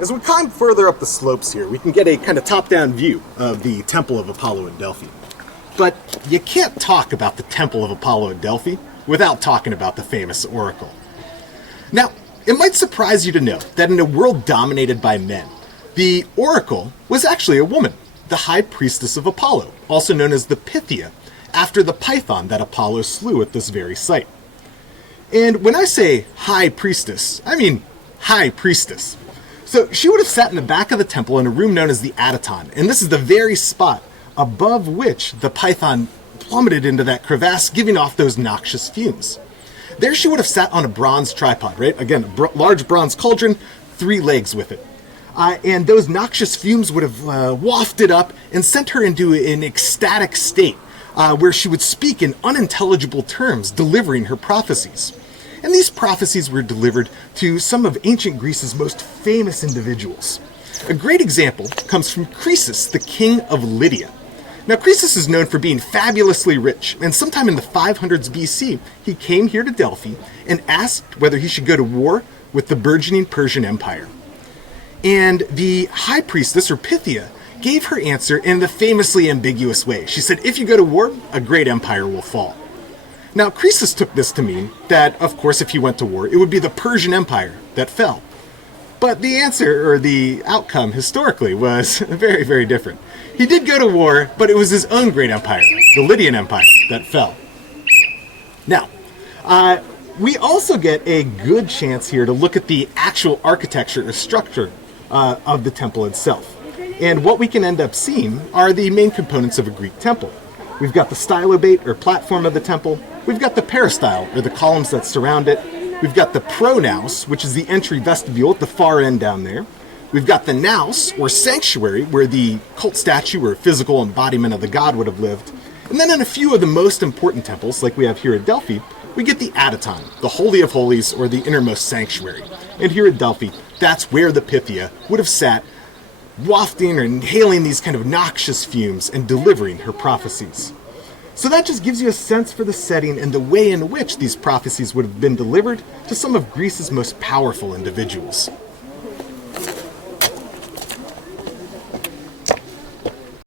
As we climb further up the slopes here, we can get a kind of top-down view of the Temple of Apollo in Delphi. But you can't talk about the Temple of Apollo in Delphi without talking about the famous oracle. Now, it might surprise you to know that in a world dominated by men, the oracle was actually a woman, the high priestess of Apollo, also known as the Pythia, after the python that Apollo slew at this very site. And when I say high priestess, I mean high priestess. So she would have sat in the back of the temple in a room known as the Adyton, and this is the very spot above which the python plummeted into that crevasse, giving off those noxious fumes. There she would have sat on a bronze tripod, right? Again, a large bronze cauldron, 3 legs with it. And those noxious fumes would have wafted up and sent her into an ecstatic state where she would speak in unintelligible terms, delivering her prophecies. And these prophecies were delivered to some of ancient Greece's most famous individuals. A great example comes from Croesus, the king of Lydia. Now, Croesus is known for being fabulously rich, and sometime in the 500s BC, he came here to Delphi and asked whether he should go to war with the burgeoning Persian Empire. And the high priestess, or Pythia, gave her answer in the famously ambiguous way. She said, if you go to war, a great empire will fall. Now, Croesus took this to mean that, of course, if he went to war, it would be the Persian Empire that fell. But the answer, or the outcome, historically, was very, very different. He did go to war, but it was his own great empire, the Lydian Empire, that fell. Now, we also get a good chance here to look at the actual architecture or structure of the temple itself. And what we can end up seeing are the main components of a Greek temple. We've got the stylobate, or platform of the temple. We've got the peristyle, or the columns that surround it. We've got the pronaos, which is the entry vestibule at the far end down there. We've got the naos, or sanctuary, where the cult statue or physical embodiment of the god would have lived. And then in a few of the most important temples, like we have here at Delphi, we get the Adyton, the Holy of Holies, or the innermost sanctuary. And here at Delphi, that's where the Pythia would have sat, wafting or inhaling these kind of noxious fumes and delivering her prophecies. So that just gives you a sense for the setting and the way in which these prophecies would have been delivered to some of Greece's most powerful individuals.